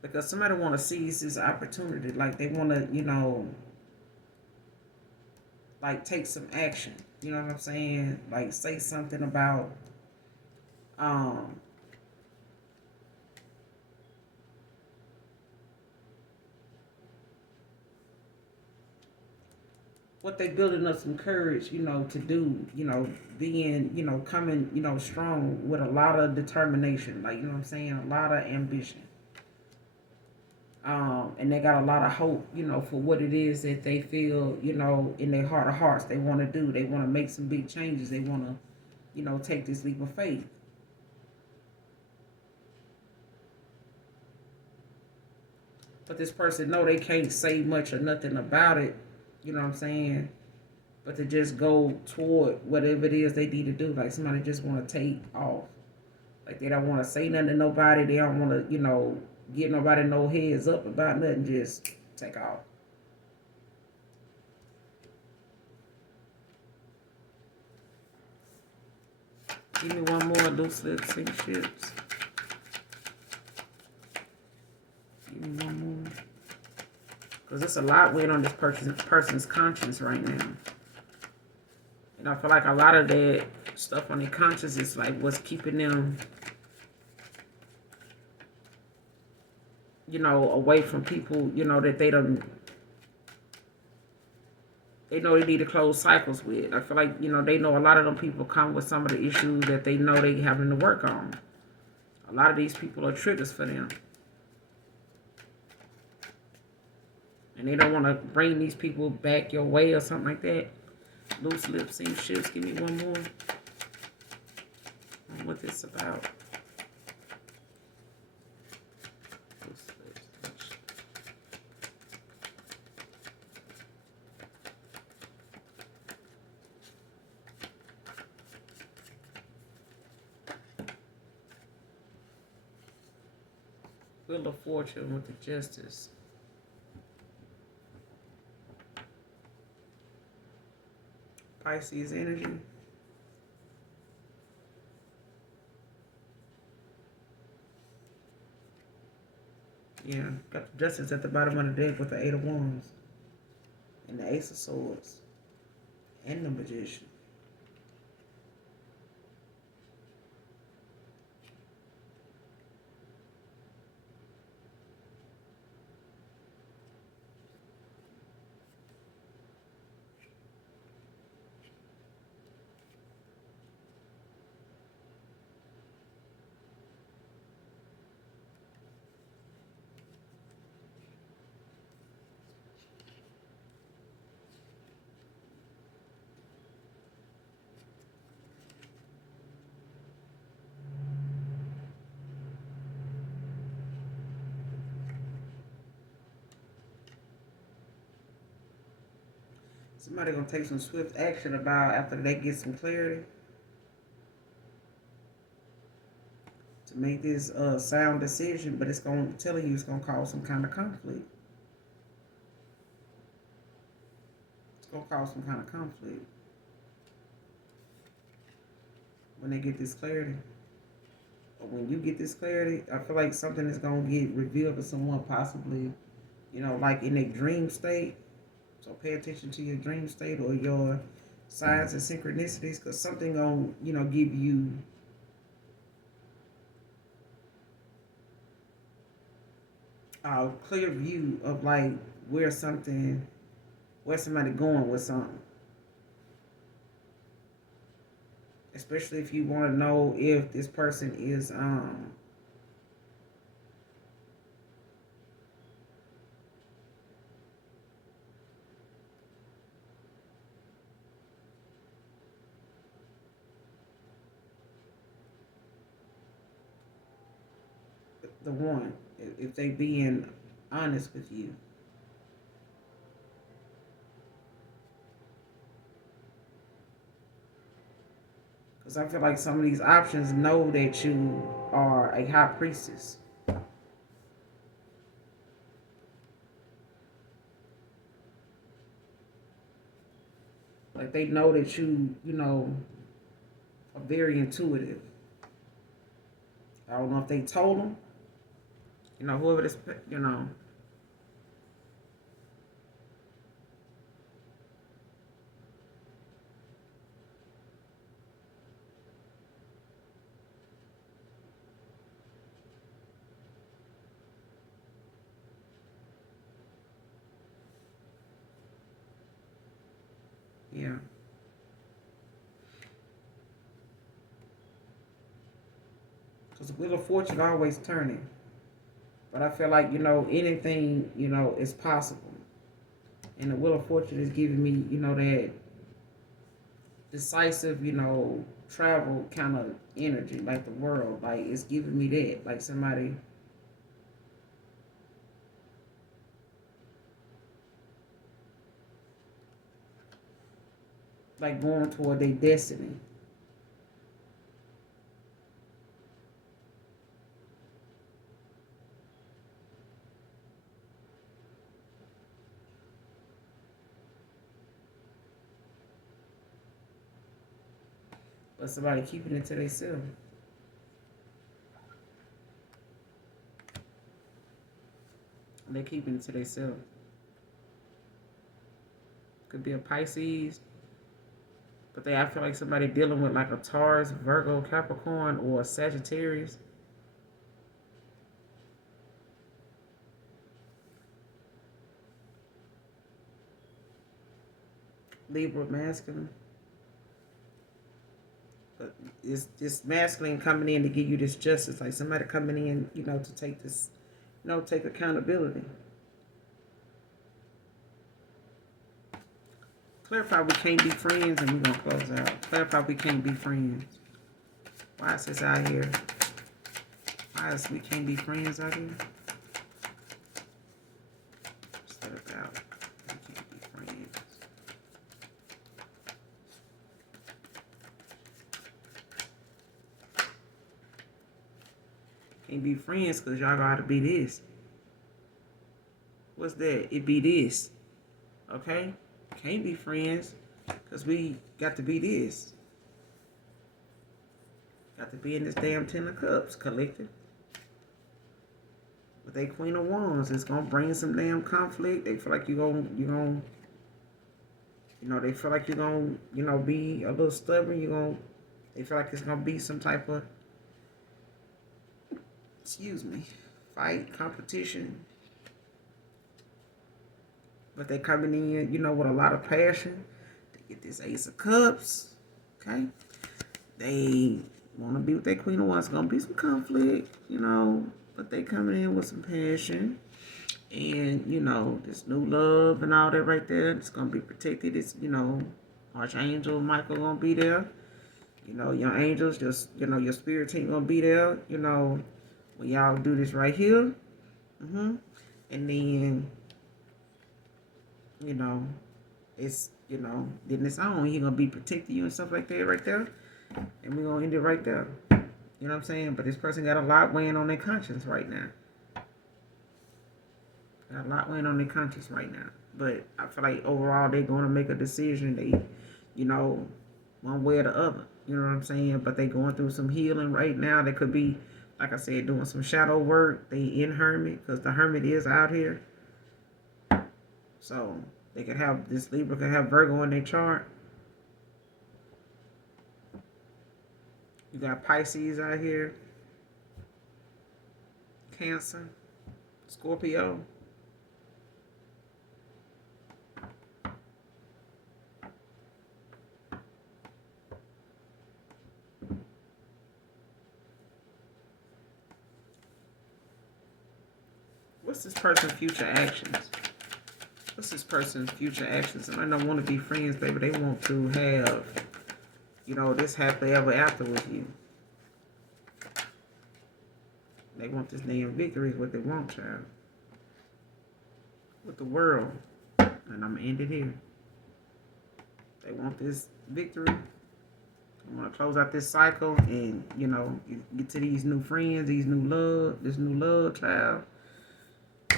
Because somebody want to seize this opportunity. Like they want to, like take some action. You know what I'm saying? Like say something about, what they building up some courage, to do, being, coming, strong with a lot of determination, like, what I'm saying, a lot of ambition. And they got a lot of hope, for what it is that they feel, in their heart of hearts they want to do. They want to make some big changes. They want to, take this leap of faith. But this person know they can't say much or nothing about it, you know what I'm saying? But to just go toward whatever it is they need to do. Like somebody just want to take off. Like they don't want to say nothing to nobody. They don't want to, get nobody no heads up about nothing. Just take off. Give me one more loose lips, sink ships. Give me one more. Because there's a lot weighing on this person's conscience right now. And I feel like a lot of that stuff on their conscience is like what's keeping them, away from people, that they don't, they know they need to close cycles with. I feel like, they know a lot of them people come with some of the issues that they know they having to work on. A lot of these people are triggers for them. And they don't want to bring these people back your way or something like that. Loose lips, sink ships. Give me one more. What this about? Loose lips, sink ships. Wheel of Fortune with the Justice. Pisces energy. Yeah, got the Justice at the bottom of the deck with the Eight of Wands. And the Ace of Swords. And the Magician. Somebody gonna take some swift action about after they get some clarity to make this sound decision, but it's gonna tell you it's gonna cause some kind of conflict. It's gonna cause some kind of conflict when they get this clarity. Or when you get this clarity, I feel like something is gonna get revealed to someone, possibly, like in a dream state. So pay attention to your dream state or your signs and synchronicities, because something gonna, give you a clear view of like where something, where somebody going with something. Especially if you want to know if this person is the one, if they being honest with you. Because I feel like some of these options know that you are a high priestess. Like they know that you are very intuitive. I don't know if they told them, whoever this. Yeah. Because the wheel of fortune always turning. But I feel like, anything, is possible. And the wheel of fortune is giving me, that decisive, travel kind of energy, like the world. Like it's giving me that. Like somebody like going toward their destiny. But somebody keeping it to themselves. They're keeping it to themselves. Could be a Pisces, but I feel like somebody dealing with like a Taurus, Virgo, Capricorn, or a Sagittarius. Libra masculine. But it's this masculine coming in to give you this justice. Like somebody coming in, to take this, take accountability. Clarify we can't be friends, and we're gonna close out. Clarify we can't be friends. Why is this out here? Why is we can't be friends out here? Set it out. We can't be friends. Can't be friends because y'all gotta be this. What's that? It be this. Okay? Can't be friends because we got to be this. Got to be in this damn Ten of Cups collective. With a Queen of Wands, it's gonna bring some damn conflict. They feel like you're gonna, they feel like you're gonna, be a little stubborn. They feel like it's gonna be some type of, fight, competition. But they coming in, with a lot of passion. They get this Ace of Cups, okay? They want to be with their Queen of Wands. It's going to be some conflict, but they coming in with some passion. And, this new love and all that right there, it's going to be protected. It's, Archangel Michael going to be there. Your angels, just, your spirit team going to be there, when y'all do this right here. And then, it's You know, then it's on. He gonna be protecting you and stuff like that right there. And we're gonna end it right there. You know what I'm saying? But this person got a lot weighing on their conscience right now. Got a lot weighing on their conscience right now. But I feel like overall they're gonna make a decision. They, you know, one way or the other. You know what I'm saying? But they going through some healing right now. They could be, like I said, doing some shadow work. They in hermit because the hermit is out here. So they could have this Libra could have Virgo in their chart. You got Pisces out here, Cancer, Scorpio. What's this person's future actions? What's this person's future actions? And I don't want to be friends, baby. They want to have, you know, this happily ever after with you. They want this damn victory is what they want, child. With the world. And I'm going to end it here. They want this victory. I want to close out this cycle and, you know, get to these new friends, this new love child.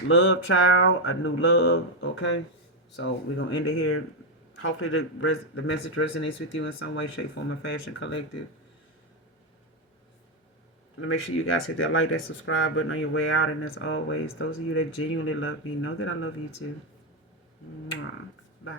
Love child, a new love, okay? So we're going to end it here. Hopefully the message resonates with you in some way, shape, form, or fashion, collective. Make sure you guys hit that like, that subscribe button on your way out. And as always, those of you that genuinely love me, know that I love you too. Mwah. Bye.